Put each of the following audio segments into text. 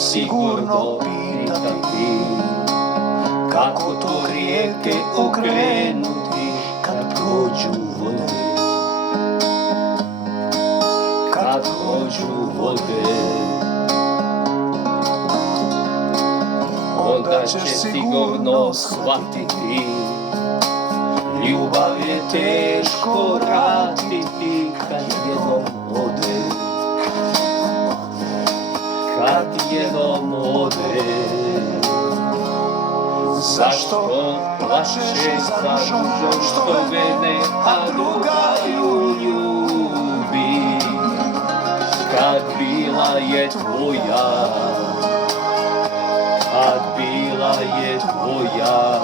sigurno pitati kako to rijeke okrenuti kad prođu vode, kad prođu vode. Onda ćeš sigurno shvatiti, ljubav je teško vratiti kad jednom ode, kad jednom ode. Zašto plačeš za ružom što vene, a druga ju ljubi, kad bila je tvoja, kad bila je tvoja.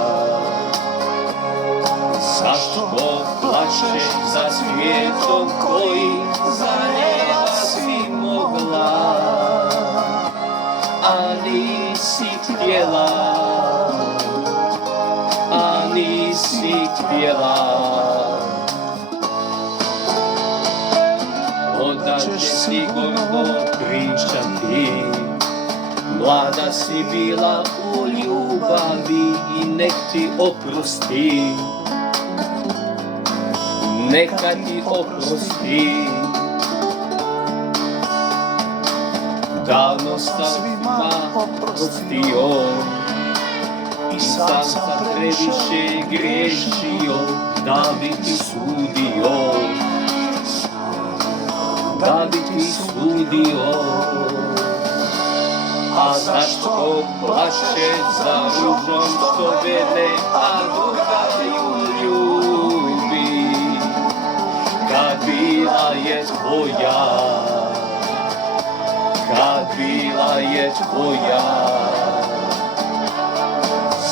Zašto plačeš za svijetom koji za njega si mogla, a nisi htjela, a nisi htjela. Onda ćeš sigurno pričati, mlada si bila u ljubavi i nek ti oprosti, neka ti oprosti. Davno sam svima oprostio i sam previše griješio da bi ti sudio, da bi ti sudio. A zašto plačeš za ružom što vene, a druga ju ljubi, kad bila je tvoja, kad bila je tvoja.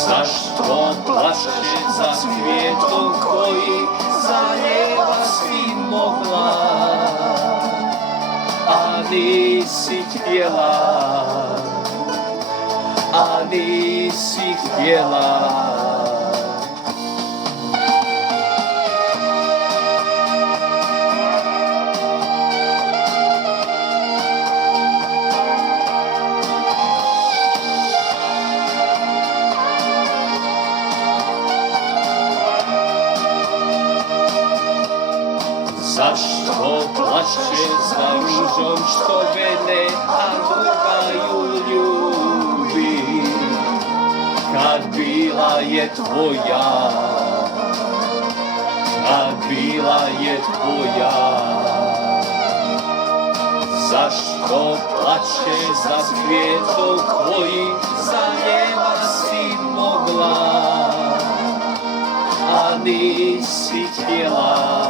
Zašto plačeš za svijetom koji za njega si mogla, a nisi htjela, a nisi htjela. Zašto plačeš za ružom što vene, a druga ju ljubi, kad bila je tvoja, kad bila je tvoja. Zašto plačeš za svijetom koji za njega si mogla, a nisi htjela,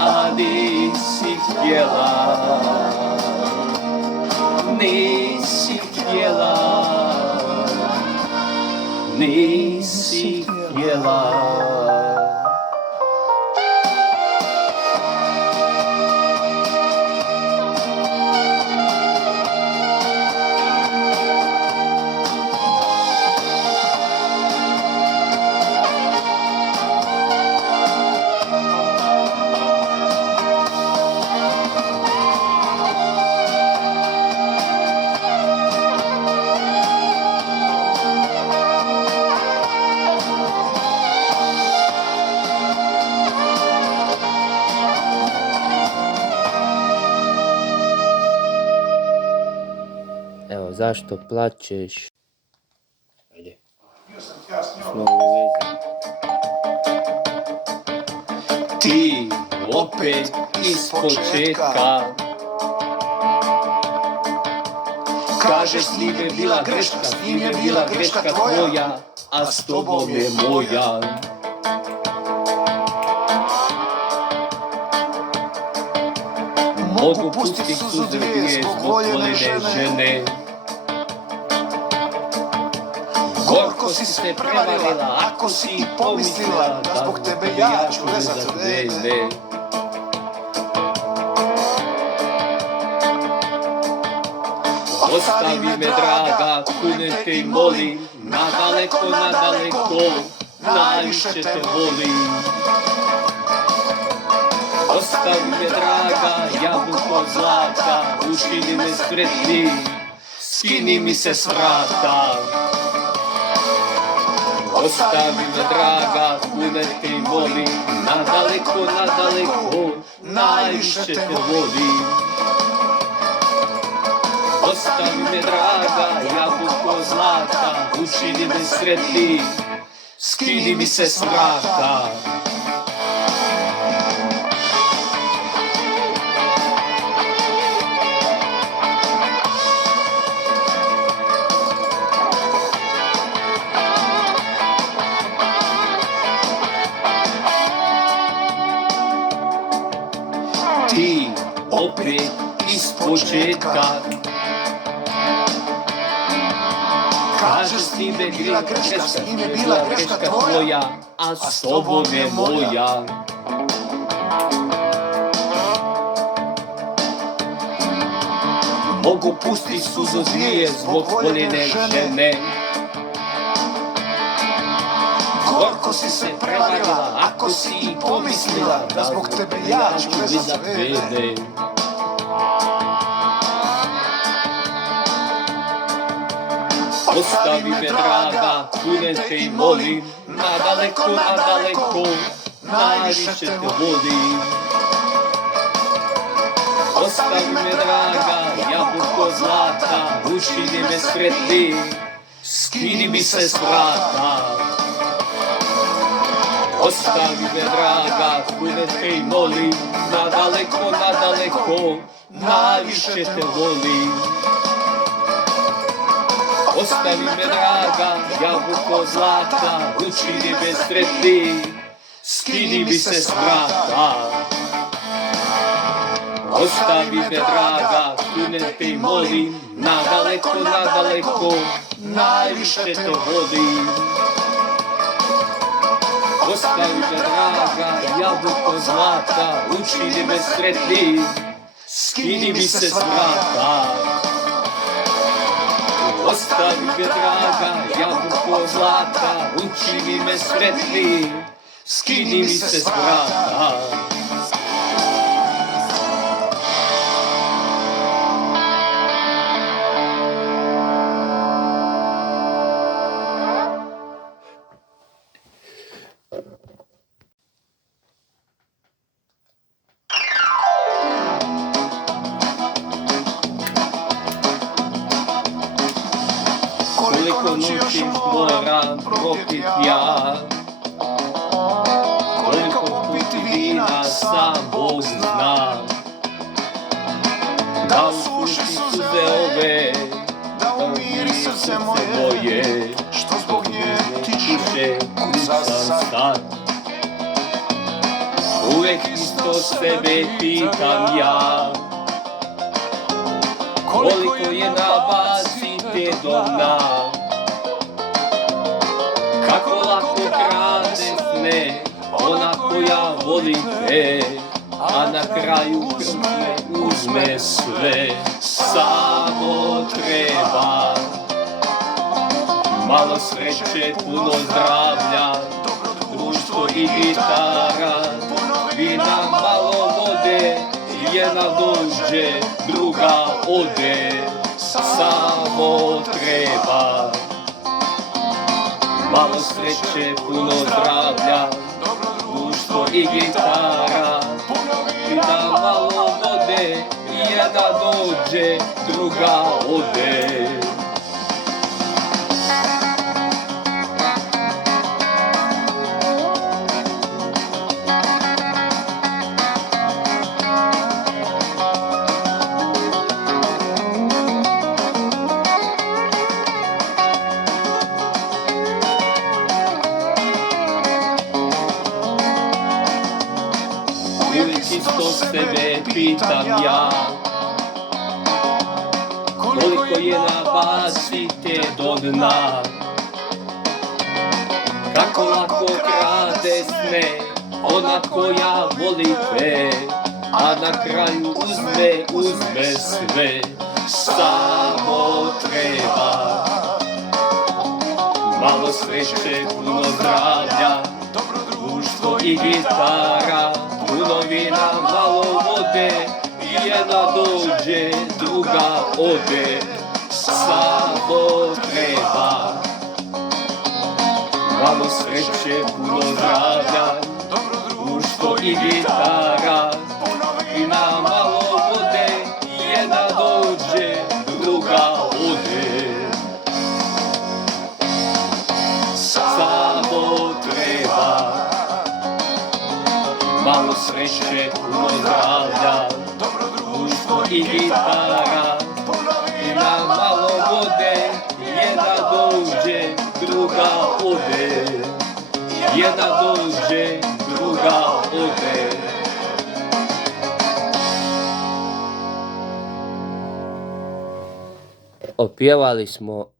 a nisi htjela, nisi htjela, nisi htjela. Evo, zašto plačeš? Ajde. Ti opet iz početka kažeš s njim je bila greška, s njim je bila greška tvoja, a s tobom je moja. Mogu pustiti suzu dvije zbog voljene žene. Gorko si se prevarila ako si i pomislila da zbog tebe ja ću rezat vene. Ostavi me draga, kunem te i molim, nadaleko, nadaleko, najviše te volim. Ostavi me draga, jabuko zlata, učini me sretni, skini mi se s vrata. Ostavi me draga, puno te volim, nadaleko, nadaleko, najviše te volim. Ostavi me draga, jabuko zlata, učini me sretni, skini mi se s vrata. Ti opet iz početka kažeš s njim je bila greška, s njim je bila greška tvoja, a s tobom je moja. Mogu pustit suzu dvije zbog voljene žene. Gorko si se prevarila, ako si i pomislila da zbog tebe ja ću vezat vene. Ostavi me draga, puno te i molim, nadaleko, nadaleko, najviše te volim. Ostavi me draga, jabuko zlata, učini me sretni, skini mi se s vrata. Ostavi me draga, puno te i molim, nadaleko, nadaleko, najviše te volim. Ostavi me draga, jabuko zlata, učini me sretni, skini mi se s vrata. Ostavi me draga, puno te i molim, nadaleko, nadaleko, najviše te volim. Ostavi me draga, jabuko zlata, učini me sretni, skini mi se s vrata. Ostavi me draga, jabuko zlata, učini me sretni, skini mi se s vrata. Koliko noći moram propit ja, koliko popiti vina sam Bog zna. Da usuši suze ove, da umiri srce moje, što zbog nje tiše kuca sad. Uvek isto sebe pitam ja, koliko je nabacite do dna. Kako lako krade sne, ona koja voli te, a na kraju krvne uzme sve. Samo treba malo sreće, puno zdravlja, društvo i gitara, vina, malo vode, jedna dođe, druga ode. Samo treba malo sreće, puno zdravlja, društvo i gitara, vina, malo vode, jedna dođe, druga ode. Uvijek isto sebe pitam ja, koliko je nabacite do dna. Kako lako krade sne, ona koja voli te, a na kraju uzme sve. Samo treba malo sreće, puno zdravlja, društvo i gitara, puno puno vina, malo vode, jedna dođe, druga ode, samo treba malo sreće, puno zdravlja, društvo i gitara, vina, malo vode, jedna dođe, druga ode, samo treba malo sreće, puno zdravlja, društvo i gitara, vina, malo vode, jedna dođe, druga ode, jedna dođe, druga ode. Opjevali smo